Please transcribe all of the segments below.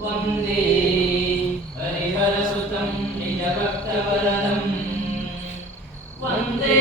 वन्दे हरिहरसुतं निजभक्तवरदम् वन्दे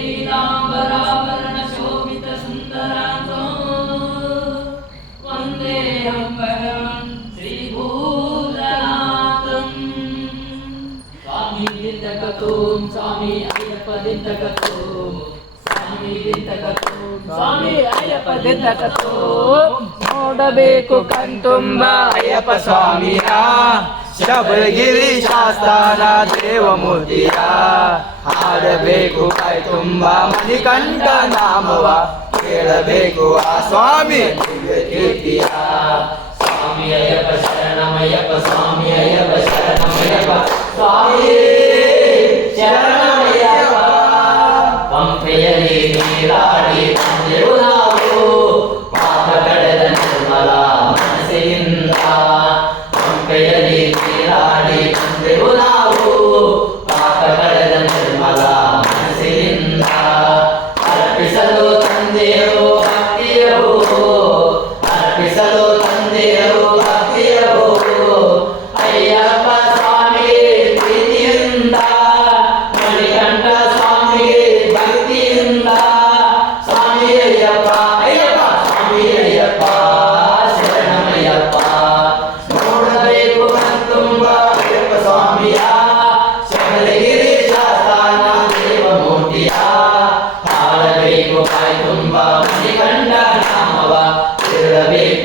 लीलाम्बराभरणशोभितसुन्दराङ्गो वन्देऽहं परमं श्रीभूतनाथम् स्वामी दिन्दकतों स्वामी अय्यप्पदिन्दकतोम् ಸ್ವಾಮಿ ಅಯ್ಯಪ್ಪ ದಿದ್ದಕತ್ತು ನೋಡಬೇಕು ಕಣ್ತುಂಬ. ಅಯ್ಯಪ್ಪ ಸ್ವಾಮಿಯ. ಶಬರಿಗಿರಿ ಶಾಸ್ತಾನ ದೇವಮೂರ್ತಿಯ ಹಾಡಬೇಕು ಕೈ ತುಂಬ ಮಣಿಕಂಠ ನಾಮವ. ಕೇಳಬೇಕು ಆ ಸ್ವಾಮಿ ಕೀರ್ತಿಯ. ಸ್ವಾಮಿ ಅಯ್ಯಪ್ಪ ಶರಣಮಯ್ಯಪ್ಪ ಸ್ವಾಮಿ ಅಯ್ಯಪ್ಪ ಶರಣಮಯ್ಯಪ್ಪ ಸ್ವಾಮಿ. debo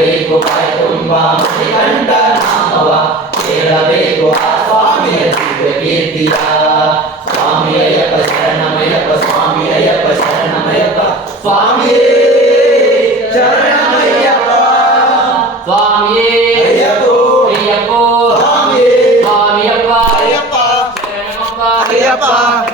ಹಾಡಬೇಕು ಬಾಯಿ ತುಂಬ ಮಣಿಕಂಠ ನಾಮವ ಕೇಳಬೇಕು ಆ ಸ್ವಾಮಿಯ ದಿವ್ಯ ಕೀರ್ತಿಯ ಸ್ವಾಮಿ ಅಯ್ಯಪ್ಪ ಶರಣಮಯ್ಯಪ್ಪ ಸ್ವಾಮಿ ಅಯ್ಯಪ್ಪ